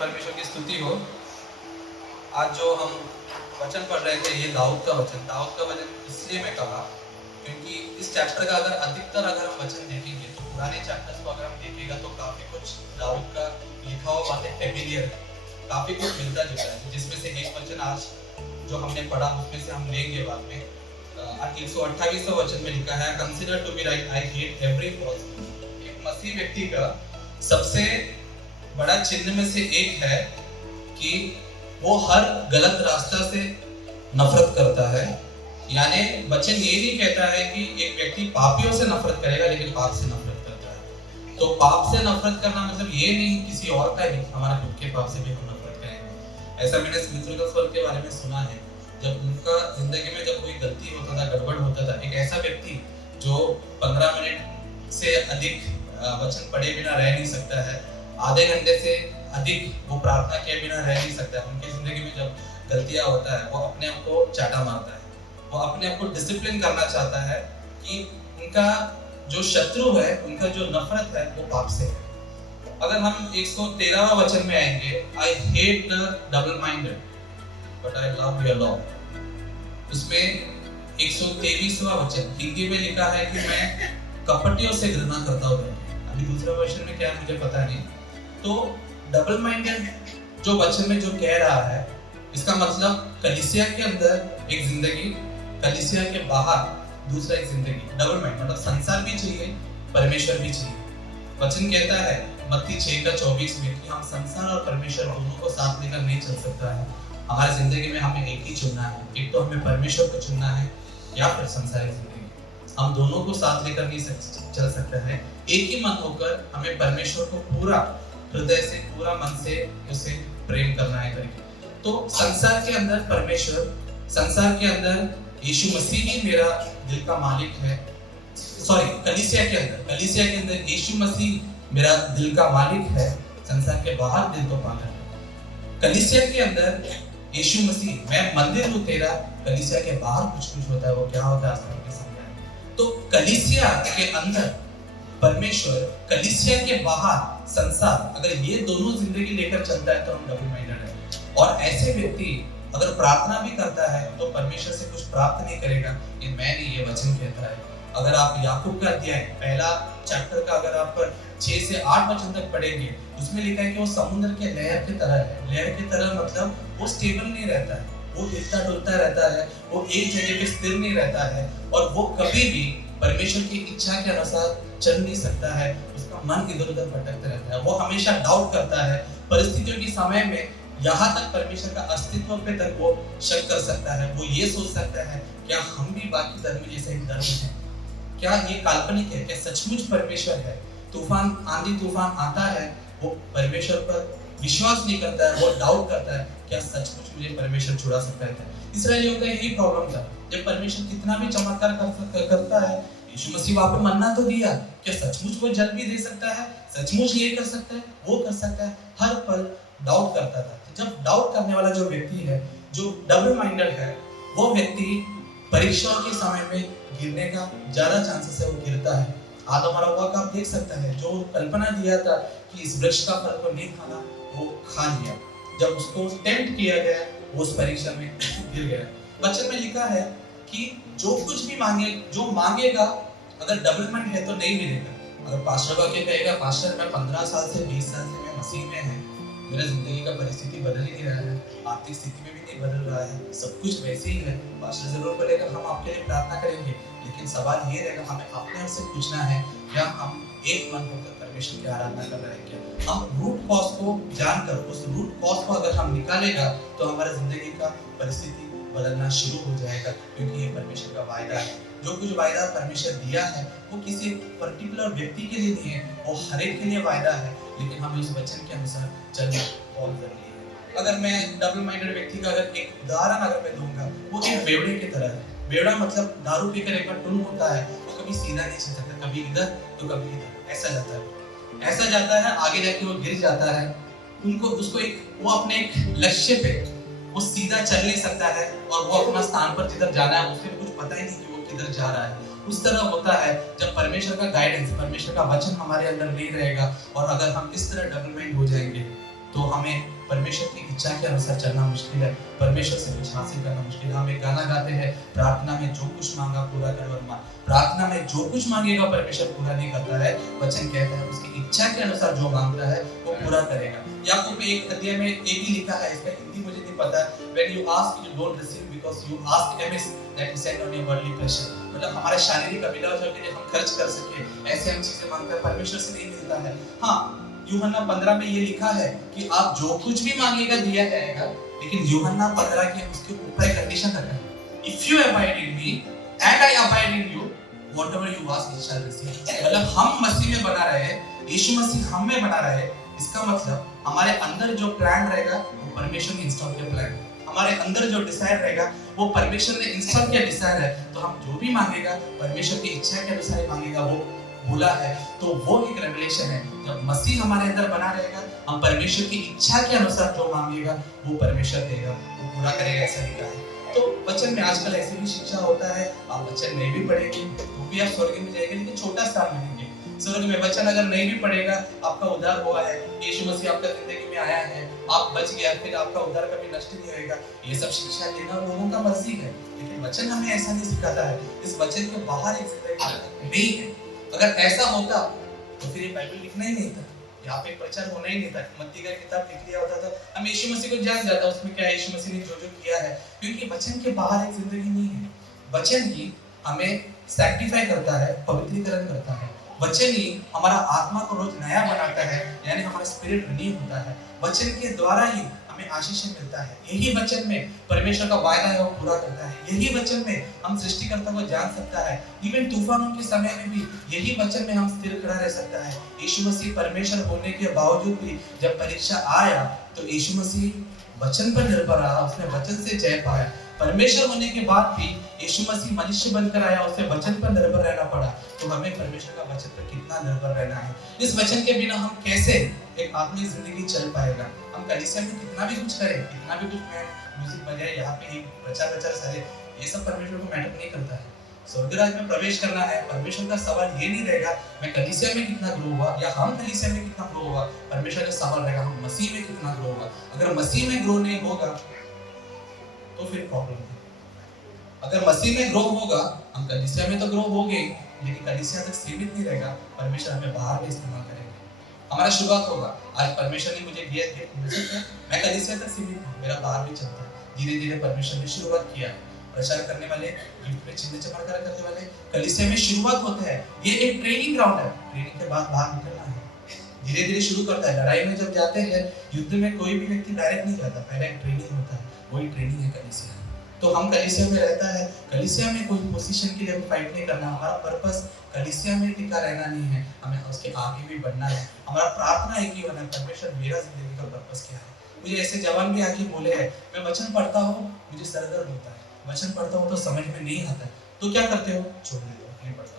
परमेश्वर की स्तुति हो। आज जो हम वचन पढ़ रहे थे, ये दाऊद का वचन इसलिए मैं कहा क्योंकि इस चैप्टर का अगर हम वचन देखेंगे तो पुराने चैप्टर्स को अगर हम देखेगा तो काफी कुछ दाऊद का लिखा हुआ बातें फेमिलियर है, काफी कुछ मिलता जुलता है। जिसमें से एक वचन आज जो हमने पढ़ा उसमें से हम लेंगे बाद में। 128वां वचन में लिखा है, consider to be right I hate every false. एक मसीह व्यक्ति का सबसे बड़ा चिन्ह में से एक है कि वो हर गलत रास्ता से नफरत करता है। यानी वचन ये नहीं कहता है कि एक व्यक्ति पापियों से नफरत करेगा, लेकिन पाप से नफरत करता है। तो पाप से नफरत करना मतलब ये नहीं किसी और का ही, हमारा खुद के पाप से भी हम नफरत करेंगे। ऐसा मैंने स्मिथ के बारे में सुना है। जब उनका जिंदगी में जब कोई गलती होता था, गड़बड़ होता था, एक ऐसा व्यक्ति जो 15 मिनट से अधिक वचन पढ़े बिना रह नहीं सकता है, आधे घंटे से अधिक वो प्रार्थना किए बिना रह नहीं सकता है। उनकी जिंदगी में जब गलतियां होता है, वो अपने आप को चाटा मारता है, वो अपने आप को डिसिप्लिन करना चाहता है कि उनका जो शत्रु है, उनका जो नफरत है, वो पाप से है। अगर हम 113वां वचन में आएंगे, I hate the double minded but I love your law. उसमें 123वां वचन हिंदी में लिखा है कि मैं कपटियों से घृणा करता हूँ। अभी दूसरा वर्षन में क्या मुझे पता नहीं। तो डबल माइंडेड जो वचन में जो कह रहा है, इसका मतलब कलीसिया के अंदर एक जिंदगी, कलीसिया के बाहर दूसरा एक जिंदगी। डबल माइंड मतलब संसार भी चाहिए, परमेश्वर भी चाहिए। वचन कहता है मत्ती 6:24 में कि हम संसार और परमेश्वर दोनों को साथ लेकर नहीं चल सकता है। हमारी जिंदगी में हमें एक ही चुनना है, एक तो हमें परमेश्वर को चुनना है या फिर संसारिक जिंदगी। हम दोनों को साथ लेकर नहीं चल सकता है। एक ही मन होकर हमें परमेश्वर को पूरा हृदय से, पूरा मन से उसे प्रेम करना है करके। तो संसार के अंदर परमेश्वर, संसार के अंदर यीशु मसीह ही मेरा दिल का मालिक है। कलीसिया के अंदर यीशु मसीह मेरा दिल का मालिक है, संसार के बाहर दिल तो पागल है। कलीसिया के अंदर यीशु मसीह, मैं मंदिर हूँ तेरा, कलीसिया के बाहर कुछ होता है, वो क्या होता है आपको समझाएं। तो कलीसिया के अंदर परमेश्वर, कलीसिया के बाहर संसार, अगर ये दोनों जिंदगी लेकर चलता है तो हम डबल माइंडेड है। और ऐसे व्यक्ति अगर प्रार्थना भी करता है तो परमेश्वर से कुछ प्राप्त नहीं करेगा। ये मैं नहीं, ये वचन कहता है। अगर आप याकूब का अध्याय पहला चैप्टर का अगर आप 6 से 8 वचन तक पढ़ेंगे, उसमें लिखा है कि वो समुद्र के लहर की तरह है। लहर की तरह मतलब वो स्टेबल नहीं रहता है, वो हिलता डुलता रहता है, वो एक जगह पे स्थिर नहीं रहता है, और वो कभी भी परमेश्वर की इच्छा के अनुसार चल नहीं सकता है। उसका मन इधर उधर भटकता रहता है, वो हमेशा डाउट करता है। परिस्थितियों के समय में यहाँ तक परमेश्वर का अस्तित्व पे तक वो शक कर सकता है। वो ये सोच सकता है क्या हम भी बाकी धर्म जैसे ही धर्म हैं? क्या ये काल्पनिक है? क्या सचमुच परमेश्वर है? तूफान, आंधी तूफान आता है, वो परमेश्वर पर विश्वास नहीं करता है, वो डाउट करता है क्या सचमुच मुझे परमेश्वर छुड़ा सकता है? इस्राएलियों का यही प्रॉब्लम था। जब परमेश्वर कितना भी चमत्कार करता है, यीशु मसीह वहां पे मन्ना तो दिया, क्या सचमुच वो जल भी दे सकता है? सचमुच ये कर सकता है, वो कर सकता है? हर पल डाउट करता था। जब डाउट करने वाला जो व्यक्ति है, जो डबल माइंडेड है, वो व्यक्ति परीक्षाओं के समय में गिरने का ज्यादा चांसेस है, वो गिरता है। आदम और हव्वा का आप देख सकते हैं, जो कल्पना दिया था कि इस वृक्ष का फल को नहीं खाना, वो खा लिया। जब उसको टेम्प्ट किया गया, वो उस परीक्षा में गिर गया। वचन में लिखा है कि जो कुछ भी जो मांगेगा, अगर डबल माइंड है तो नहीं मिलेगा। अगर पास्टर का क्या कहेगा, पास्टर मैं 15 साल से 20 साल से मैं मसीह में है, मेरा जिंदगी का परिस्थिति बदल ही नहीं रहा है, आर्थिक स्थिति में भी नहीं बदल रहा है, सब कुछ वैसे ही है। पास्टर जरूर बोलेगा हम आपके लिए प्रार्थना करेंगे, लेकिन सवाल ये रहेगा हमें अपने आप से पूछना है, क्या हम एक मन होकर परमेश्वर की आराधना कर रहे हैं? क्या हम रूट कॉज को जानकर, उस रूट कॉज को अगर हम निकालेगा तो हमारे जिंदगी का परिस्थिति बदलना शुरू हो जाएगा। क्योंकि ये परमेश्वर का वायदा है। जो कुछ वायदा परमेश्वर दिया है वो किसी पर्टिकुलर व्यक्ति के लिए नहीं है, वो हर एक के लिए वायदा है, लेकिन हमें उस वचन के अनुसार चलना बहुत जरूरी है। अगर मैं डबल माइंडेड व्यक्ति का अगर एक उदाहरण अगर मैं दूंगा, वो एक बेवड़े की तरह है। बेवड़ा मतलब दारू पीकर एक बार टुन होता है, वो कभी सीधा नहीं चल सकता, कभी इधर तो कभी इधर, ऐसा जाता है, आगे जाके वो गिर जाता है। वो अपने एक लक्ष्य पे वो सीधा चल नहीं सकता है, और वो अपना स्थान पर जिधर जाना है उसे कुछ पता ही नहीं कि वो किधर जा रहा है। उस तरह होता है जब परमेश्वर का गाइडेंस, परमेश्वर का वचन हमारे अंदर नहीं रहेगा, और अगर हम इस तरह डबल माइंड हो जाएंगे तो हमें परमेश्वर की इच्छा के अनुसार चलना मुश्किल है, परमेश्वर से कुछ हासिल करना मुश्किल है। हम एक गाना गाते हैं, प्रार्थना में जो कुछ मांगा पूरा कर वर्मा। प्रार्थना में जो कुछ मांगेगा परमेश्वर पूरा नहीं करता है। वचन कहता है उसकी इच्छा के अनुसार जो मांगता है वो पूरा करेगा। याकूब एक अध्याय में एक ही लिखा है, इसका हिंदी मुझे नहीं पता। When you ask you don't receive because you ask amiss that you send on your worldly pleasure। मतलब हमारे शारीरिक अभिलाषा के लिए हम खर्च कर सके, ऐसे हम चीजें मांगते हैं, परमेश्वर से नहीं मिलता है। हाँ, यूहन्ना 15 में ये लिखा है कि आप जो कुछ भी मांगेगा दिया जाएगा, लेकिन यूहन्ना 15 के उसके ऊपर एक कंडीशन रखा है, if you abide in me and I abide in you whatever you ask you shall receive. मतलब हम मसीह में बना रहे, यीशु मसीह हम में बना रहे, इसका मतलब हमारे अंदर जो प्लान रहेगा वो परमेश्वर ने इंस्टॉल किया प्लान, हमारे अंदर जो डिजायर रहेगा वो परमेश्वर ने इंस्टॉल किया डिजायर है। तो हम जो भी मांगेगा परमेश्वर की इच्छा के अनुसार मांगेगा, वो बोला है। तो वो एक रेवलेशन है, जब मसीह हमारे अंदर बना रहेगा, हम परमेश्वर की इच्छा के अनुसार जो मांगेगा वो परमेश्वर देगा, वो पूरा करेगा, ऐसा लिखा है। तो वचन में आजकल ऐसी भी शिक्षा होता है, आप वचन नहीं भी पढ़ेंगे तो भी आप स्वर्ग में जाएंगे, लेकिन छोटा स्थान मिलेंगे स्वर्ग में। वचन अगर नहीं भी पढ़ेगा, आपका उद्धार हुआ है, यीशु मसीह आपका जिंदगी में आया है, आप बच गया, फिर आपका उद्धार कभी नष्ट नहीं होएगा। ये सब शिक्षा लेना लोगों का मर्जी है, लेकिन वचन हमें ऐसा नहीं सिखाता है। इस वचन के बाहर एक जिंदगी नहीं है। अगर ऐसा होता तो फिर ये बाइबल लिखना ही नहीं था, यहाँ पे प्रचार होना ही नहीं था। मत्ती का किताब लिख लिया होता था, हम यीशु मसीह को जान जाता उसमें क्या यीशु मसीह ने जो जो किया है, क्योंकि वचन के बाहर एक जिंदगी नहीं है। वचन ही हमें सैक्टिफाई करता है, पवित्रीकरण करता है। वचन ही हमारा आत्मा को रोज नया बनाता है, यानी हमारा स्पिरिट रिन्यू होता है। वचन के द्वारा ही हमें आशीष मिलता है। यही वचन में परमेश्वर का वायदा है वो पूरा करता है। यही वचन में हम सृष्टिकर्ता को जान सकता है। इवन तूफानों के समय में भी यही वचन में हम स्थिर खड़ा रह सकता है। यीशु मसीह परमेश्वर होने के बावजूद भी जब परीक्षा आया तो यीशु मसीह वचन पर निर्भर रहा, उसने वचन से जय पाया। परमेश्वर होने के बाद भी यीशु मसीह मनुष्य बनकर आया, उसे वचन पर निर्भर रहना पड़ा। तो हमें परमेश्वर का वचन पर कितना निर्भर रहना है। इस वचन के बिना हम कैसे एक आत्मिक जिंदगी चल पाएगा। हम कलीसिया में कितना भी कुछ करें, कितना भी कुछ मैं म्यूजिक बजाए, यहाँ पे प्रचार सारे, ये सब परमेश्वर को मैटर नहीं करता है। स्वर्ग राज्य में प्रवेश करना है, परमेश्वर का सवाल ये नहीं रहेगा मैं कलीसिया में कितना ग्रो हुआ या हम कलीसिया में कितना ग्रो हुआ। परमेश्वर का सवाल रहेगा हम मसीह में कितना ग्रो हुआ। अगर मसीह में ग्रो नहीं होगा तो फिर प्रॉब्लम है। अगर मसीह में ग्रो होगा, हम कलीसिया में तो ग्रो होंगे, लेकिन कलीसिया तक सीमित नहीं रहेगा, परमेश्वर हमें बाहर में इस्तेमाल करेगा। हमारा शुरुआत होगा, आज परमेश्वर ने मुझे दिया गिफ्ट मिल सकता है, मैं कलीसिया तक सीमित हूँ, मेरा बाहर भी चलता है। धीरे धीरे परमेश्वर ने शुरुआत किया, प्रचार करने वाले, गिफ्ट में चिन्ह चमत्कार करने वाले कलीसिया में शुरुआत होते हैं। ये एक ट्रेनिंग ग्राउंड है, ट्रेनिंग के बाद बाहर निकलना है। धीरे धीरे शुरू करता है। लड़ाई में जब जाते हैं, युद्ध में कोई भी व्यक्ति डायरेक्ट नहीं जाता, पहले एक ट्रेनिंग होता है, वही ट्रेनिंग है कलीसिया। तो हम कलीसिया में रहता है, कलीसिया में कोई पोजीशन के लिए हम फाइट नहीं करना। हमारा पर्पस कलीसिया में टिका रहना नहीं है, हमें उसके आगे भी बढ़ना है। हमारा प्रार्थना एक ही होना है, परमेश्वर मेरा जिंदगी का पर्पस क्या है। मुझे ऐसे जवान भी आके बोले हैं, मैं वचन पढ़ता हूँ मुझे सर दर्द होता है, वचन पढ़ता हूँ तो समझ में नहीं आता है, तो क्या करते हो, छोड़ देते हो, नहीं पढ़ता।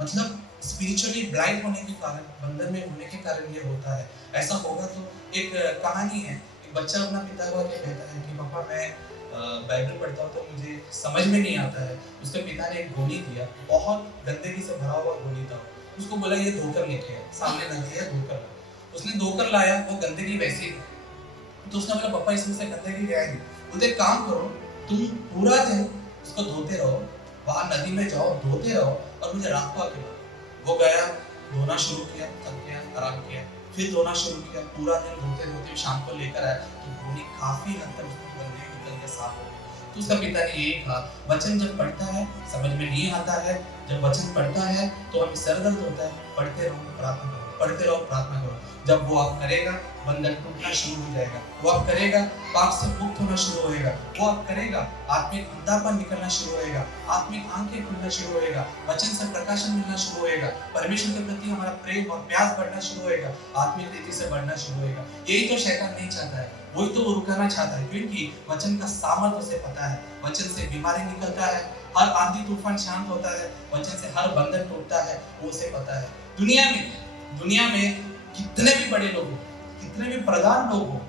मतलब स्पिरिचुअली ब्लाइंड होने के कारण, बंधन में होने के कारण ये होता है। ऐसा होगा तो एक कहानी है, एक बच्चा अपना पिता को कहता है कि पापा मैं बाइबल पढ़ता हूँ तो मुझे समझ में नहीं आता है। उसके पिता ने एक गोली दिया, बहुत गंदगी से भरा हुआ गोली था। उसको बोला ये धोकर लेके आया, सामने न दिया, धोकर ला। उसने धोकर लाया, वो गंदगी वैसी थी। तो उसने बोला पापा इसमें से गंदगी जाएगी। बोलते एक काम करो, तुम पूरा दिन उसको धोते रहो, वहां नदी में जाओ, धोते रहो और मुझे रात को आके लाओ। वो गया, धोना शुरू किया, थक गया, आराम किया, फिर धोना शुरू किया। पूरा दिन धोते धोते शाम को लेकर आया तो गोली काफी हद तक उसकी गंदगी निकल के साफ हो गई। तो उसका पिता ने यही कहा, वचन जब पढ़ता है समझ में नहीं आता है, जब वचन पढ़ता है तो हमें सर दर्द होता है, पढ़ते रहो, प्रार्थना करो, पढ़ते रहो, प्रार्थना करो। जब वो आप करेगा, बंधन टूटना शुरू हो जाएगा। वो आप करेगा, पाप से मुक्त होना शुरू होएगा। वो आप करेगा, आत्मिक अंधापन निकलना शुरू होएगा, आत्मिक आंखें खुलना शुरू होएगा, वचन से प्रकाशन मिलना शुरू होएगा, परमेश्वर के प्रति हमारा प्रेम और प्यास बढ़ना शुरू होएगा, आत्मिक रीति से बढ़ना शुरू होएगा। यही तो शैतान नहीं चाहता है, वही तो वो रुकाना चाहता है, क्योंकि वचन का सामर्थ उसे पता है। वचन से बीमारी निकलता है, हर आंधी तूफान शांत होता है, वचन से हर बंधन टूटता है, वो उसे पता है। दुनिया में कितने भी बड़े लोग हो, कितने भी प्रधान लोग हो,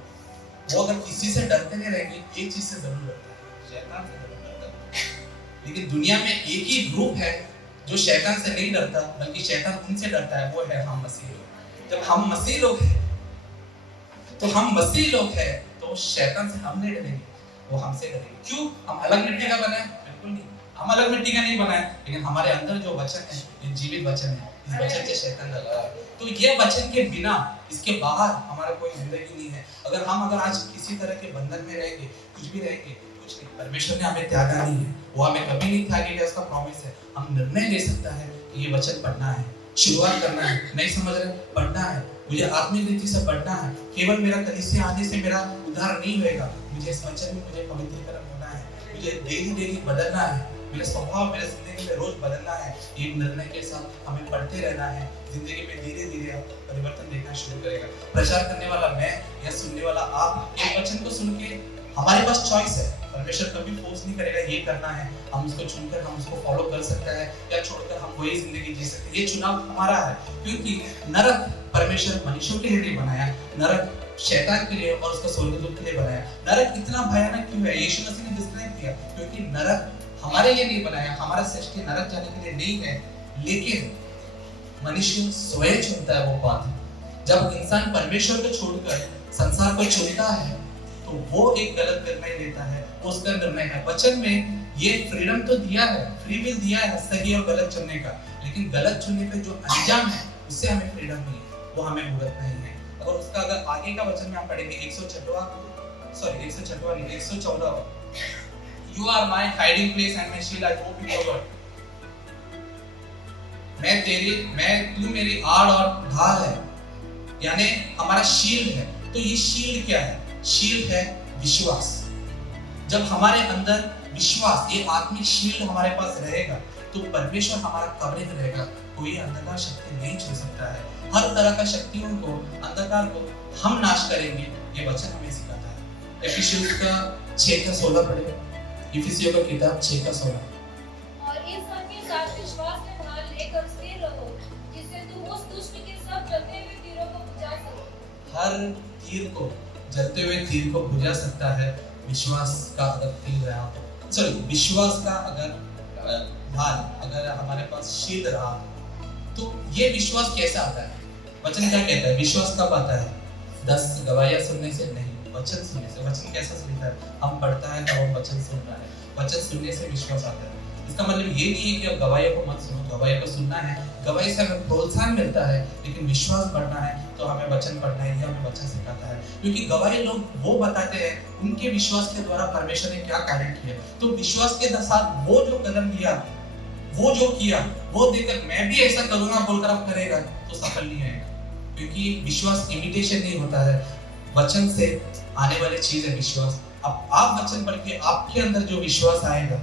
वो अगर किसी से डरते नहीं रहेंगे, एक चीज से जरूर डरते हैं, शैतान से जरूर डरते हैं। लेकिन दुनिया में एक ही ग्रुप है जो शैतान से नहीं डरता, बल्कि शैतान उनसे डरता है, वो है हम मसीह लोग। जब हम मसीह लोग हैं तो हम मसीह लोग हैं, तो शैतान से हम नहीं डरेंगे, वो हमसे डरेंगे। क्यों? हम अलग मिट्टी का बने हैं? बिल्कुल नहीं, हम अलग मिट्टी का नहीं बना है, लेकिन हमारे अंदर जो वचन है, ये जीवित वचन है। इस वचन से शैतान डरा है। तो ये वचन के बिना, इसके बाहर हमारा कोई जिंदगी नहीं है। अगर आज किसी तरह के बंधन में रहेंगे, कुछ भी रहेंगे, कुछ नहीं, परमेश्वर ने हमें त्यागा नहीं है, वो हमें कभी नहीं त्यागेगा, उसका प्रॉमिस है। हम निर्णय ले सकता है कि ये वचन पढ़ना है, शुरुआत करना है। नहीं समझ रहे? पढ़ना है, मुझे आत्मिक रीति से पढ़ना है। केवल मेरा कलीसिया आने से मेरा उद्धार नहीं होएगा, मुझे इस वचन में मुझे पवित्रीकरण होना है, मुझे डेली बदलना है, मेरा स्वभाव मेरे जिंदगी में रोज बदलना है। ये निर्णय के साथ हमें पढ़ते रहना है। जिंदगी में धीरे धीरे आप परिवर्तन देखना शुरू करेगा। प्रचार करने वाला मैं या सुनने वाला आप, एक वचन को सुन के हमारे पास चॉइस है। परमेश्वर कभी फोर्स नहीं करेगा ये करना है, हम उसको चुनकर हम उसको फॉलो कर सकते हैं या छोड़कर हम वही जिंदगी जी सकते हैं। ये चुनाव हमारा है, क्योंकि नरक परमेश्वर मनुष्यों के लिए नहीं बनाया, नरक शैतान के लिए और उसका स्वर्गदूत के लिए बनाया। नरक इतना भयानक क्यों है? यीशु मसीह ने डिस्क्राइब किया, क्योंकि नरक हमारे लिए नहीं बनाया, हमारा सृष्टि नरक जाने के लिए नहीं है, लेकिन मनुष्य स्वयं चुनता है वो पाथ। जब इंसान परमेश्वर को छोड़कर संसार को चुनता है, तो वो एक गलत निर्णय लेता है, वो उसका निर्णय है। वचन में ये फ्रीडम तो दिया है, फ्री विल दिया है सही और गलत चुनने का, लेकिन गलत चुनने पे जो अंजाम है उससे हमें फ्रीडम नहीं है, वो हमें भुगतना नहीं है। अगर उसका अगर आगे का वचन में हम पढ़ेंगे 114 You are my hiding place and my shield, I hope you forgot. तू मेरी आड़ और ढाल है, यानी हमारा शील्ड है। तो ये शील्ड क्या है? शील्ड है विश्वास। जब हमारे अंदर विश्वास, ये आत्मिक शील्ड हमारे पास रहेगा, तो परमेश्वर हमारा कवरेज रहेगा। कोई अंधकार शक्ति नहीं छू सकता है। हर तरह का शक्तियों को, अंधकार को हम नाश करेंगे, ये वचन हमें सिखाता है। एफिसियों का 6:16 पढ़ेगा। इफिसियों का किताब 6:16। और इन सब के साथ विश्वास में ढाल लेकर स्थिर रहो, जिससे तुम उस दुष्ट के सब जलते हुए तीरों को बुझा सको। हर तीर को, जलते हुए तीर को बुझा सकता है विश्वास का अगर तीर रहा तो। सॉरी, विश्वास का अगर ढाल, अगर हमारे पास शील्ड रहा, तो ये विश्वास कैसा आता है? वचन क्या कहता है? विश्वास कब आता है? 10 गवाहियां सुनने से नहीं, वचन सुनने से। वचन कैसा सुनता है? हम पढ़ता है तब हम वचन सुन रहा है, वचन सुनने से विश्वास आता है। इसका मतलब ये नहीं है कि अब गवाहियों को मत सुनो, गवाहियों को सुनना है, गवाही से हमें प्रोत्साहन मिलता है, लेकिन विश्वास बढ़ना है तो हमें वचन पढ़ना है, ये हमें वचन सिखाता है। क्योंकि गवाही लोग वो बताते हैं उनके विश्वास के द्वारा परमेश्वर ने क्या कार्य किया। तो विश्वास के साथ वो जो कदम लिया, वो जो किया, वो देखकर मैं भी ऐसा करूंगा बोलकर आप करेगा तो सफल नहीं है। क्योंकि विश्वास इमिटेशन नहीं होता है, वचन से आने वाली चीज है विश्वास। अब आप वचन पढ़ के आपके अंदर जो विश्वास आएगा,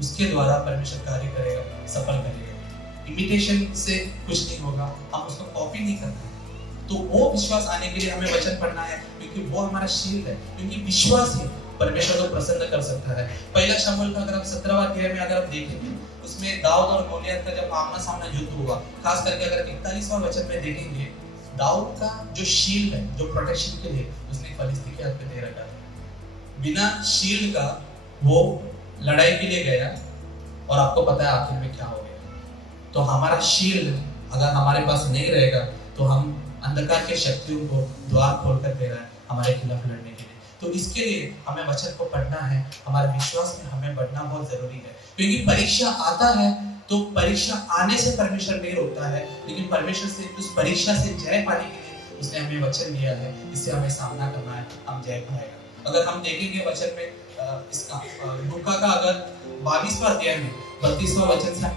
उसके द्वारा परमेश्वर कार्य करेगा, सफल करेगा। इमिटेशन से कुछ नहीं होगा, हम उसको कॉपी नहीं करते। तो वो विश्वास आने के लिए हमें वचन पढ़ना है, क्योंकि वो हमारा शील्ड है। क्योंकि विश्वास ही परमेश्वर को प्रसन्न कर सकता है। पहला शमूएल का अगर आप 17वां अध्याय में अगर आप देखेंगे, उसमें दाऊद और गोलियत का जब आमना सामना युद्ध हुआ, खास करके अगर 41वां वचन में देखेंगे, दाऊद का जो शील्ड है, जो प्रोटेक्शन के लिए उसने फलिस्ती के हाथ पे दे रखा है। बिना शील्ड का वो लड़ाई के लिए गया और आपको पता है आखिर में क्या हो गया। तो हमारा शील्ड अगर हमारे पास नहीं रहेगा, तो हम अंधकार के शक्तियों को द्वार खोलकर दे रहा है हमारे खिलाफ लड़ने के लिए। तो इसके लिए हमें वचन को पढ़ना है, हमारे विश्वास में हमें बढ़ना बहुत जरूरी है। क्योंकि परीक्षा आता है, तो परीक्षा आने से परमेश्वर नहीं रोकता है, लेकिन परमेश्वर से उस परीक्षा से जय पाने के लिए उसने हमें वचन दिया है, इससे हमें सामना करना है, हम जय पाएगा। अगर हम देखेंगे वचन में इसका लूका का अगर 22वां अध्याय में 32वां वचन से हम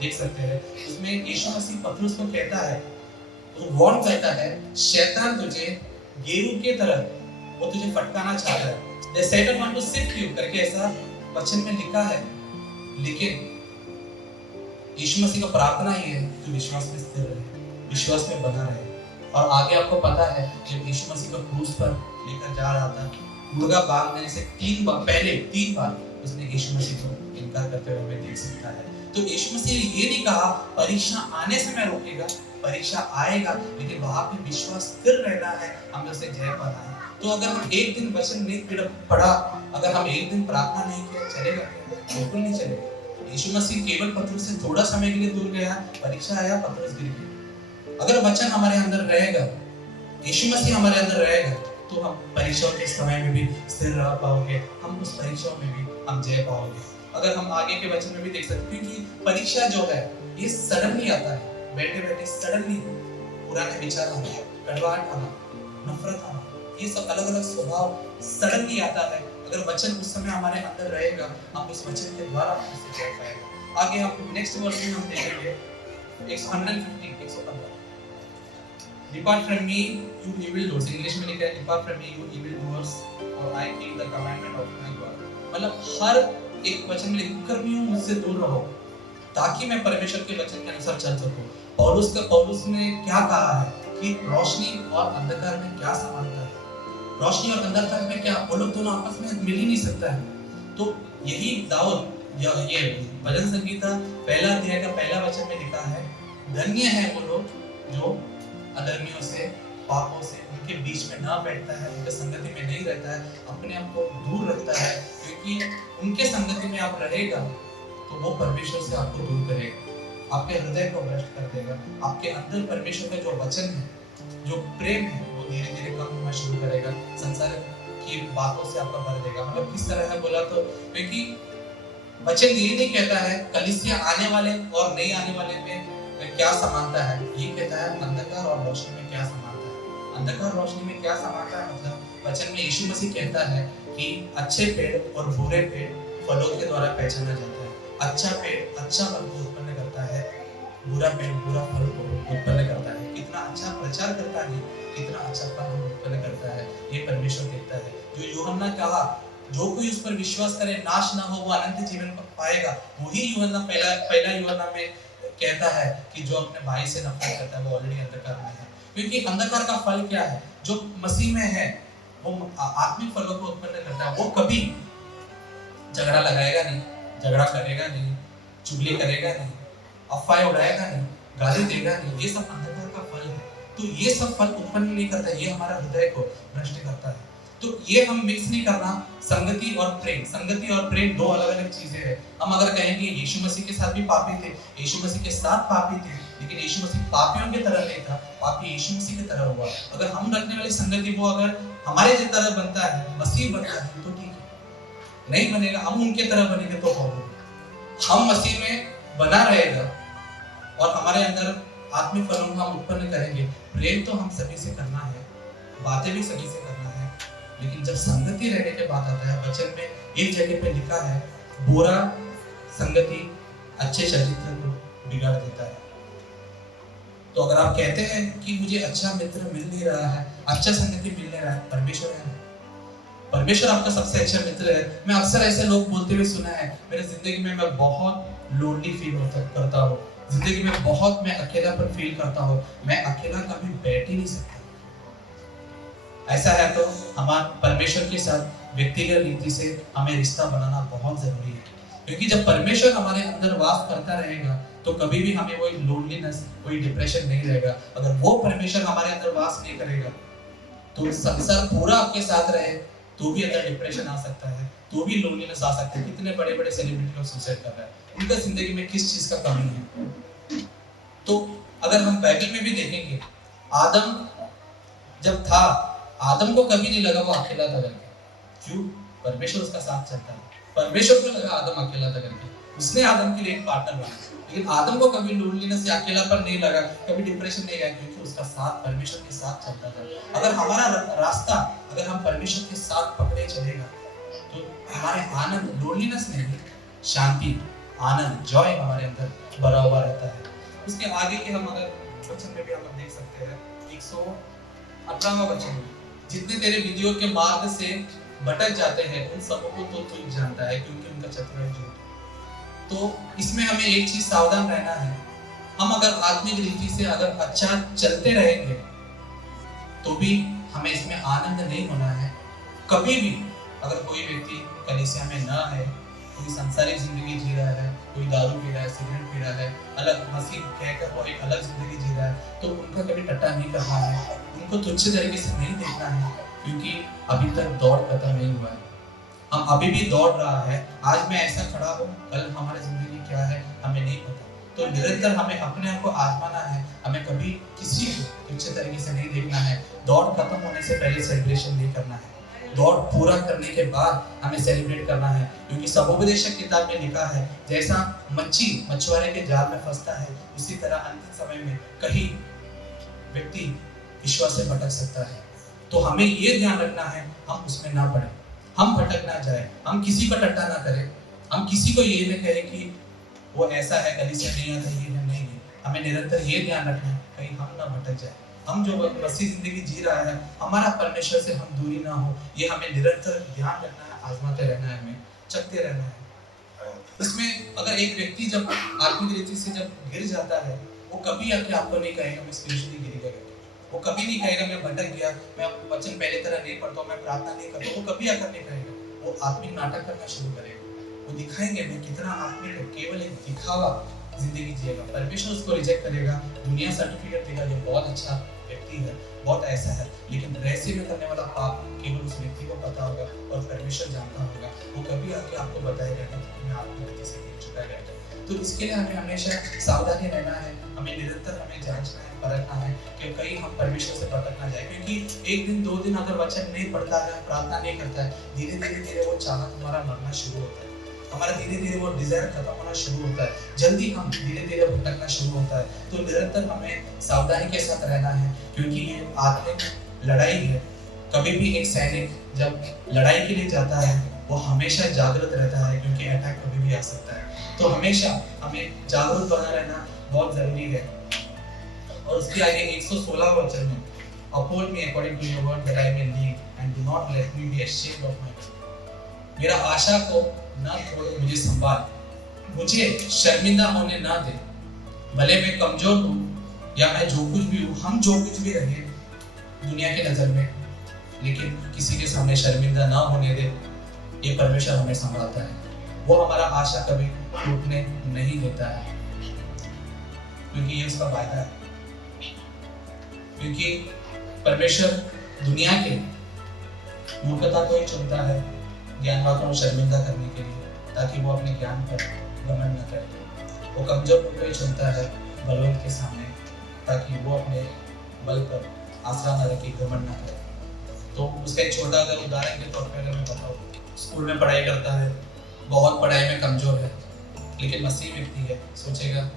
देख सकते हैं, उसमें यीशु मसीह पतरस को कहता है, वो वार्न करता है, शैतान तुझे गेरू के तरह वो तुझे फटकाना चाहता है। The Satan want to sift you करके ऐसा वचन में लिखा है। लेकिन यीशु मसीह का प्रार्थना ही है कि विश्वास में स्थिर रहे, विश्वास में बना रहे। और आगे आपको पता है जब यीशु मसीह को क्रूस पर लेकर जा रहा था, मुर्गा बांधने से 3 बार उसने यीशु मसीह को इनकार करते हुए हमें देख सकता है। तो यीशु मसीह ने ये नहीं कहा परीक्षा आने से मैं रोकेगा, परीक्षा आएगा, लेकिन वहां पे विश्वास स्थिर रहना है, हमें उसे जय पाना है। तो अगर हम एक दिन वचन नहीं पढ़ा, अगर हम एक दिन प्रार्थना नहीं किया, चलेगा? बिल्कुल नहीं चलेगा। यीशु मसीह केवल पतरस से थोड़ा समय के लिए दूर गया, परीक्षा आया, पतरस गिर गया। अगर वचन हमारे अंदर रहेगा, यीशु मसीह हमारे अंदर रहेगा, तो हम परीक्षाओं के समय में भी स्थिर रह पाओगे, हम उस परीक्षाओं में भी हम जय पाओगे। अगर हम आगे के वचन में भी देख सकते हैं, क्योंकि परीक्षा जो है ये सडनली आता है, बैठे बैठे सडनली पुराने विचार आना, कड़वाहट आना, नफरत आना, ये सब अलग अलग स्वभाव सडनली आता है। अगर वचन उस समय हमारे अंदर रहेगा, हम उस वचन के द्वारा उसे कर पाएंगे। आगे हम नेक्स्ट वर्स में हम देखेंगे 115। Depart from me, you evildoers। English में लिखा है Depart from me, you evildoers, for I keep the commandment of my God। मतलब हर एक वचन में कुकर्मियों मुझसे दूर रहो, ताकि मैं परमेश्वर के वचन के अनुसार चल सकूं। पौलुस ने क्या कहा है कि रोशनी और अंधकार में क्या समानता है? रोशनी और अंधकार में क्या, वो लोग दोनों आपस में मिल ही नहीं सकता है। तो यही दाऊद ये भजन संगीता पहला अध्याय का पहला वचन में लिखा है, धन्य है वो लोग जो अधर्मियों से, पापों से, उनके बीच में ना बैठता है, उनके संगति में नहीं रहता है, अपने आप को दूर रखता है, क्योंकि उनके संगति में आप रहेगा तो वो परमेश्वर से आपको दूर करेगा, आपके हृदय को भ्रष्ट कर देगा, आपके अंदर परमेश्वर का जो वचन है, जो प्रेम है, वो धीरे धीरे कम होना शुरू करेगा, संसार की बातों से आपका भर देगा। मतलब किस तरह है बोला तो, क्योंकि वचन ये नहीं कहता है कलीसिया आने वाले और नहीं आने वाले में क्या समानता है, ये कहता है अंधकार और रोशनी में क्या समानता है। अंधकार रोशनी में क्या समानता है, मतलब वचन में यीशु मसीह कहता है कि अच्छे पेड़ और बुरे पेड़ फलों के द्वारा पहचाना जाता है। अच्छा पेड़ अच्छा फल को उत्पन्न करता है, बुरा पेड़ बुरा फल को उत्पन्न करता है। कितना अच्छा प्रचार करता है, कितना अच्छा फल उत्पन्न करता है, ये परमेश्वर देखता है। जो यूहन्ना कहा, जो कोई उस पर विश्वास करे नाश ना हो, वो अनंत जीवन पाएगा, वही यूहन्ना पहला यूहन्ना में कहता है कि जो अपने भाई से नफरत करता है वो ऑलरेडी अंधकार में है। क्योंकि अंधकार का फल क्या है, जो मसीह में है वो आत्मिक फलों को उत्पन्न करता है। वो कभी झगड़ा लगाएगा नहीं, झगड़ा करेगा नहीं, चुगली करेगा नहीं, अफवाह उड़ाएगा नहीं, गाली देगा नहीं, ये सब अंधकार का फल है। तो ये सब फल उत्पन्न नहीं करता, ये हमारा हृदय को भ्रष्ट करता है। तो ये हम मिक्स नहीं करना, संगति और प्रेम। संगति और प्रेम दो अलग अलग चीजें हैं। हम अगर कहेंगे यीशु मसीह के साथ भी पापी थे, यीशु मसीह के साथ पापी थे, लेकिन यीशु मसीह पापियों की तरह नहीं था, पापी यीशु मसीह की तरह हुआ। अगर हम रखने वाली संगति वो अगर हमारे जिस तरह बनता है, मसीह बनता है, तो ठीक है। नहीं बनेगा, हम उनके तरह बनेंगे तो प्रॉब्लम। हम मसीह में बना रहेगा और हमारे अंदर आत्मिक फलों को हम उत्पन्न करेंगे। प्रेम तो हम सभी से करना है, बातें भी सभी से करना है, लेकिन जब संगति रहने के बाद आता है, वचन में एक जगह पे लिखा है बुरा संगति अच्छे चरित्र को बिगाड़ देता है। तो अगर आप कहते हैं कि मुझे अच्छा मित्र मिल नहीं रहा है, अच्छा संगति मिल नहीं रहा है, परमेश्वर है, परमेश्वर आपका सबसे अच्छा मित्र है। मैं अक्सर ऐसे लोग बोलते हुए सुना है, मेरे जिंदगी में मैं बहुत लोनली फील करता हूँ, जिंदगी में बहुत मैं अकेलापन फील करता हूँ, मैं अकेला कभी बैठ ही नहीं सकता। ऐसा है तो हमारे परमेश्वर के साथ व्यक्तिगत रीति से हमें रिश्ता बनाना बहुत जरूरी है, क्योंकि जब परमेश्वर हमारे अंदर वास करता रहेगा तो कभी भी हमें कोई लोनलीनेस, कोई डिप्रेशन नहीं रहेगा। अगर वो परमेश्वर हमारे अंदर वास नहीं करेगा तो संसार पूरा आपके साथ रहे तो भी अगर डिप्रेशन आ सकता है, तो भी लोनलीनेस आ सकता है। कितने बड़े बड़े सेलिब्रिटी लोग सुसाइड कर रहे हैं, उनका जिंदगी में किस चीज का कमी है। तो अगर हम बाइबल में भी देखेंगे, आदम जब था, आदम को कभी नहीं लगा वो अकेला था करके। क्यों? परमेश्वर उसका साथ चलता है। परमेश्वर को लगा आदम अकेला था करके, उसने आदम के लिए एक पार्टनर बनाया। लेकिन आदम को कभी लोनलीनेस या अकेलापन नहीं लगा, कभी डिप्रेशन नहीं आया, क्योंकि उसका साथ परमेश्वर के साथ चलता था। अगर हमारा रास्ता अगर हम परमेश्वर के साथ पकड़े चलेगा तो हमारे आनंद, लोनलीनेस नहीं, शांति, आनंद, जॉय हमारे अंदर भरा हुआ रहता है। उसके आगे के हम अगर वचन में भी हम देख सकते हैं 118वां वचन, जितने तेरे विधियों के मार्ग से भटक जाते हैं उन सबको तो तू जानता है, क्योंकि उनका चतुराई झूठ है। तो इसमें हमें एक चीज सावधान रहना है, हम अगर आत्मिक रीति से अगर अच्छा चलते रहेंगे तो भी हमें इसमें आनंद नहीं होना है। कभी भी अगर कोई व्यक्ति कलीसिया में ना है, कोई संसारिक जिंदगी जी रहा है, कोई दारू पी रहा है, सिगरेट पी रहा है, अलग मसीह कहकर वो एक अलग जिंदगी जी रहा है, तो उनका कभी टट्टा नहीं करना है, उनको तुच्छ तरीके से नहीं देखना है, क्योंकि अभी तक दौड़ खत्म नहीं हुआ है। हम अभी भी दौड़ रहा है। आज मैं ऐसा खड़ा हूँ, कल हमारी जिंदगी क्या है हमें नहीं पता। तो निरंतर हमें अपने आप को आजमाना है, हमें कभी किसी को तुच्छ तरीके से नहीं देखना है। दौड़ खत्म होने से पहले सेलिब्रेशन नहीं करना है, दौड़ पूरा करने के बाद हमें सेलिब्रेट करना है। क्योंकि सबोपदेशक किताब में लिखा है, जैसा मच्छी मछुआरे के जाल में फंसता है, उसी तरह अंतिम समय में कहीं व्यक्ति विश्वास से भटक सकता है। तो हमें ये ध्यान रखना है हम उसमें ना पड़े, हम भटक ना जाए, हम किसी को टट्टा ना करें, हम किसी को ये न कहें कि वो ऐसा है, कभी से नहीं आता, ये नहीं। हमें निरंतर ये ध्यान रखना है कहीं हम ना भटक जाए। हम जो मसीह जिंदगी जी रहा है, हमारा परमेश्वर से हम दूरी ना हो, ये हमें निरंतर ध्यान रखना है, आजमाते रहना है, हमें चलते रहना है। इसमें अगर एक व्यक्ति जब आत्मिक रीति से जब गिर जाता है, वो कभी आके आपको नहीं कहेगा मैं स्पिरिचुअली गिर गया, वो कभी नहीं कहेगा मैं भटक गया, मैं वचन पहले तरह नहीं पढ़ता हूं, मैं प्रार्थना नहीं करता, वो कभी आकर नहीं कहेगा। वो आत्मिक नाटक करना शुरू करेगा, वो दिखाएंगे मैं कितना आत्मिक है, केवल एक दिखावा जिंदगी जिएगा। परमेश्वर उसको रिजेक्ट करेगा, दुनिया सर्टिफिकेट देगा ये बहुत अच्छा व्यक्ति है, बहुत ऐसा है, लेकिन रहस्य में करने वाला पाप केवल उस व्यक्ति को पता होगा और परमेश्वर जानता होगा। वो कभी आके आपको बताएगा कि मैं आत्मिक रीति से गिर चुका है। तो इसके लिए हमें हमेशा सावधानी रहना है, हमें निरंतर हमें जांचना है, परखना है कि कहीं हम परमेश्वर से भटक ना जाए। क्योंकि एक दिन दो दिन अगर वचन नहीं पढ़ता है, प्रार्थना नहीं करता है, धीरे धीरे वो चाहत हमारा मरना शुरू होता है, हमारा धीरे धीरे वो डिजायर खत्म होना शुरू होता है, जल्दी हम धीरे धीरे भटकना शुरू होता है। तो निरंतर हमें सावधानी के साथ रहना है, क्योंकि ये आत्मिक लड़ाई है। कभी भी एक सैनिक जब लड़ाई के लिए जाता है, वो हमेशा जागृत रहता है, क्योंकि अटैक कभी भी आ सकता है। तो हमेशा हमें जागरूक बना रहना बहुत जरूरी है। और उसके आगे 116 वचन में, uphold me according to your word that I may live and do not let me be ashamed of my God. मेरा आशा को ना छोड़, मुझे संभाल, मुझे शर्मिंदा होने ना दे। भले मैं कमजोर हूँ या मैं जो कुछ भी हूँ, हम जो कुछ भी रहे दुनिया के नजर में, लेकिन किसी के सामने शर्मिंदा ना होने दे। ये परमेश्वर हमें संभालता है, वो हमारा आशा कभी टूटने नहीं देता है, क्योंकि ये उसका वायदा है। क्योंकि परमेश्वर दुनिया के मूर्खता को ही चुनता है ज्ञानवान को शर्मिंदा करने के लिए, ताकि वो अपने ज्ञान पर घमंड न करे। वो कमजोर को ही चुनता है बलवान के सामने, ताकि वो अपने बल पर आसरा न रखे, घमंड न करे। तो उसका एक छोटा अगर उदाहरण के तौर पर अगर मैं बताऊं, स्कूल में पढ़ाई करता है, बहुत पढ़ाई में कमजोर है, लेकिन मसीह व्यक्ति है, सोचेगा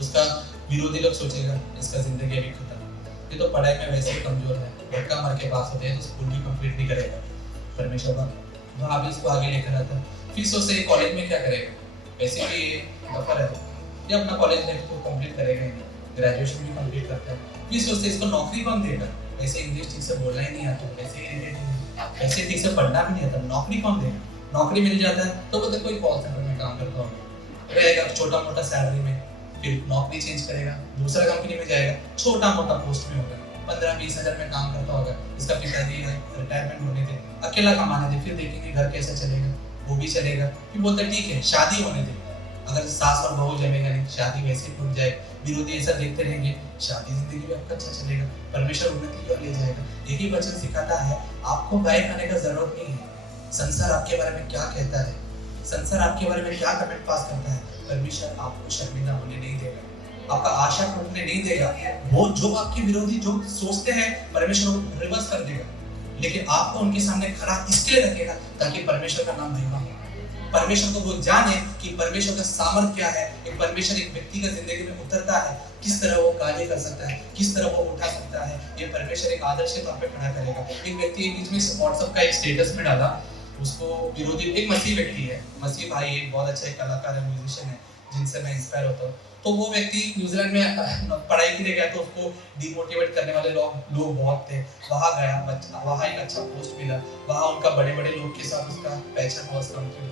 उसका विरोधी लोग सोचेगा इसका जिंदगी अभी खत्म, ये तो पढ़ाई में वैसे ही कमजोर है, लड़का मर के पास होते हैं तो स्कूल भी कंप्लीट नहीं करेगा। परमेश्वर वहाँ भी उसको आगे लेकर आता है। फिर सोचते कॉलेज में क्या करेगा, वैसे भी ये बफर है, ये अपना कॉलेज लाइफ को कंप्लीट करेगा, ग्रेजुएशन भी कंप्लीट करता है। फिर सोचते इसको नौकरी कौन देगा, वैसे इंग्लिश ठीक से बोलना ही नहीं आता, वैसे ठीक से पढ़ना भी नहीं आता, नौकरी कौन देगा। नौकरी मिल जाता है तो बोलते कोई कॉल सेंटर में काम करता होगा, रहेगा छोटा मोटा सैलरी में, फिर नौकरी चेंज करेगा, दूसरा कंपनी में जाएगा, छोटा मोटा पोस्ट में होगा, 15-20 हजार में काम करता होगा। इसका पिताजी है, रिटायरमेंट होने दे, अकेला कमाने दे, फिर देखेंगे घर कैसे चलेगा, वो भी चलेगा। फिर बोलते ठीक है शादी होने दे, अगर सास और बहू जमेगा नहीं, शादी वैसे ही टूट जाए, विरोधी ऐसा देखते रहेंगे, शादी जिंदगी में आपका अच्छा चलेगा, परमेश्वर उन्नति की ओर ले जाएगा। यही वचन सिखाता है आपको भय खाने का जरूरत नहीं है। संसार आपके बारे में क्या कहता है, संसार आपके बारे में क्या कमेंट पास करता है, परमेश्वर आपको शर्मिंदा होने नहीं देगा, आपका आशा टूटने नहीं देगा। वो जो आपके विरोधी जो सोचते हैं, परमेश्वर वो रिवर्स कर देगा, लेकिन आपको उनके सामने खड़ा इसलिए रखेगा ताकि परमेश्वर का नाम महिमा हो, परमेश्वर को वो जाने कि परमेश्वर का सामर्थ क्या है। एक परमेश्वर एक व्यक्ति का जिंदगी में उतरता है, किस तरह वो कार्य कर सकता है, किस तरह वो उठा सकता है, ये परमेश्वर एक आदर्श के तौर पे खड़ा करेगा। एक व्यक्ति एक बीच में व्हाट्सएप का एक स्टेटस में डाला, उसको विरोधी एक मसीह व्यक्ति है, मसीह भाई एक बहुत अच्छा एक कलाकार है, म्यूजिशियन है, जिनसे मैं इंस्पायर होता हूँ। तो वो व्यक्ति न्यूजीलैंड में पढ़ाई के लिए गया, तो उसको डिमोटिवेट करने वाले लोग बहुत थे। वहाँ गया, वहाँ एक अच्छा पोस्ट मिला, वहाँ उनका बड़े बड़े लोग के साथ उसका पहचान हुआ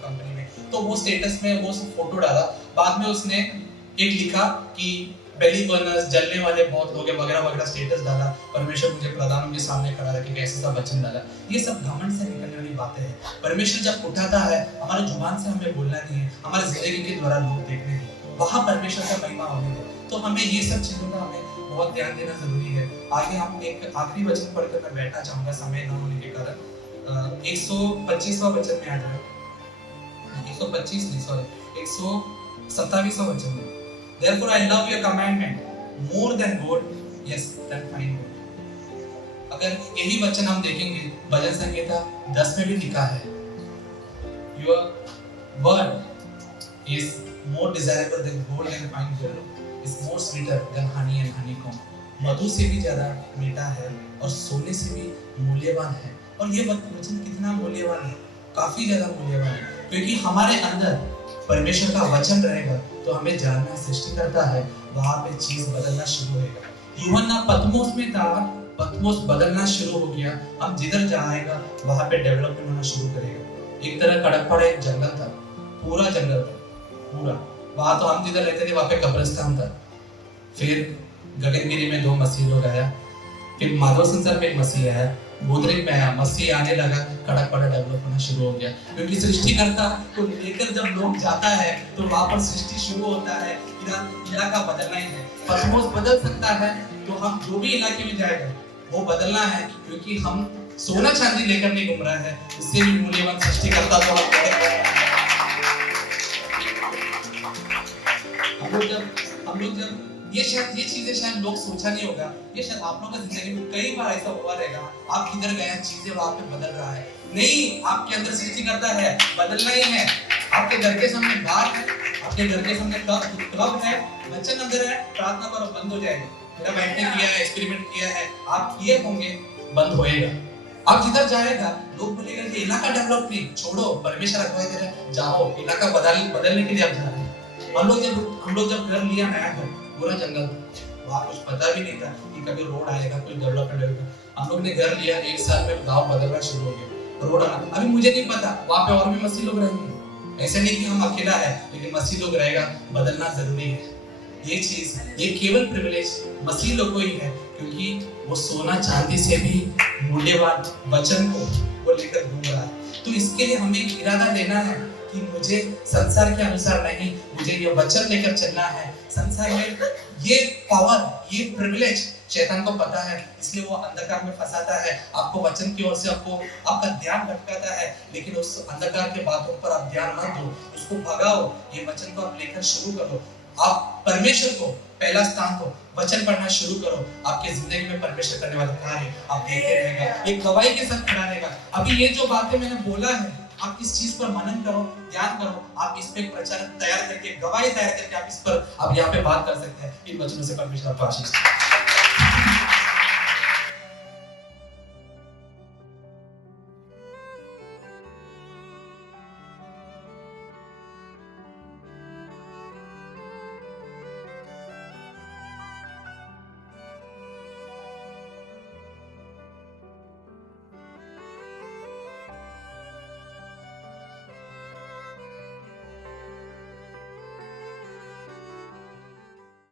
कंपनी में। तो वो स्टेटस में वो फोटो डाला, बाद में उसने एक लिखा कि बेली बर्नर्स जलने वाले बहुत लोग हैं वगैरह वगैरह स्टेटस डाला, परमेश्वर मुझे प्रधानों के सामने खड़ा रखे, कैसे सब वचन डाला। ये सब घमंड से निकलने वाली बातें हैं। परमेश्वर जब उठाता है, हमारे जुबान से हमें बोलना नहीं है, हमारे जिंदगी के द्वारा लोग देखने हैं, वहाँ परमेश्वर का महिमा होने दो। तो हमें ये सब चीजों का हमें बहुत ध्यान देना जरूरी है। आगे हम एक आखिरी वचन पढ़कर मैं बैठना चाहूंगा समय न होने के कारण। 125वां वचन में आता है, 127वां वचन में, Therefore I love your commandment more than gold, yes, than fine gold. अगर यही वचन हम देखेंगे भजन संहिता 10 में भी लिखा है, your word is more desirable than gold and fine gold, is more sweeter than honey and honeycomb. मधु से भी ज्यादा मीठा है और सोने से भी मूल्यवान है। और ये वचन कितना मूल्यवान है, काफी ज्यादा मूल्यवान है, क्योंकि हमारे अंदर परमेश्वर का वचन रहेगा तो हमें जानना सृष्टि करता है, वहां पे चीज बदलना शुरू होगा। यूहन्ना पतमोस में था, पतमोस बदलना शुरू हो गया, हम जिधर जाएगा वहां पे डेवलपमेंट होना शुरू करेगा। एक तरह कड़कपड़ा एक जंगल था, पूरा जंगल था, पूरा। वहां तो हम जिधर रहते थे वहां पे कब्रिस्तान था। फिर गगनगिरी में 2 मसीह लोग आया, फिर माधव संसार में एक मसीह आया, गोदरेज में आया, मसीह आने लगा, कड़कपड़ा डेवलप होना शुरू हो गया। क्योंकि सृष्टिकर्ता को लेकर जब लोग जाता है तो वहां पर सृष्टि शुरू होता है। इलाका बदलना ही है। पतमोस बदल सकता है तो हम जो भी इलाके में जाएगा वो बदलना है, क्योंकि हम सोना चांदी लेकर नहीं घूम रहा है, इससे भी मूल्यवान सृष्टिकर्ता तो हम लोग जब ये चीजें शायद लोग सोचा नहीं होगा, ये शायद आप लोगों की जिंदगी में कई बार ऐसा हुआ रहेगा, आप किधर गए चीजें वहां पे बदल रहा है। नहीं, आपके अंदर सृष्टि करता है, बदलना ही है। आपके घर के सामने बार है, आपके घर के सामने क्लब है, बच्चन अंदर है, प्रार्थना करो, बंद हो जाएगा। मेरा बैठने किया है, एक्सपेरिमेंट किया है, आप किए होंगे, बंद होएगा। आप जिधर जाएगा लोग बोलेगा कि इलाका डेवलप नहीं, छोड़ो, परमेश्वर अगुवाई दे रहा है, जाओ, इलाका बदलने के लिए आप जा रहे हैं। हम लोग जब घर लिया नया घर, पूरा जंगल था, वहाँ कुछ पता भी नहीं था कि कभी रोड आएगा, कोई डेवलपमेंट होगा। हम लोग ने घर लिया, 1 साल में गांव बदलना शुरू हो गया, रोड आना। अभी मुझे नहीं पता वहाँ पे और भी मसीह लोग रहेंगे, ऐसा नहीं कि हम अकेला है, लेकिन मसीह लोग रहेगा, बदलना जरूरी है। ये चीज, ये केवल प्रिविलेज मसीह लोगों ही है, क्योंकि वो सोना चांदी से भी मूल्यवान वचन को लेकर घूम रहा है। तो इसके लिए हमें इरादा लेना है कि मुझे संसार के अनुसार नहीं, मुझे ये वचन लेकर चलना है। संसार में ये पावर, ये प्रिविलेज शैतान को पता है, इसलिए वो अंधकार में फंसाता है, आपको वचन की ओर से आपका ध्यान भटकाता है। लेकिन उस अंधकार के बातों पर आप ध्यान मत दो, उसको भगाओ, ये वचन को आप लेकर शुरू करो। आप परमेश्वर को पहला स्थान दो, वचन पढ़ना शुरू करो, आपके जिंदगी में परमेश्वर करने वाले कार्य आप देखते रहेगा, एक गवाही के साथ खड़ा रहेगा। अभी ये जो बातें मैंने बोला है, आप इस चीज पर मनन करो, ध्यान करो, आप इस पे प्रचार तैयार करके, गवाही तैयार करके आप इस पर आप यहाँ पे बात कर सकते हैं। इन वचनों से परमेश्वर आपको आशीष दे।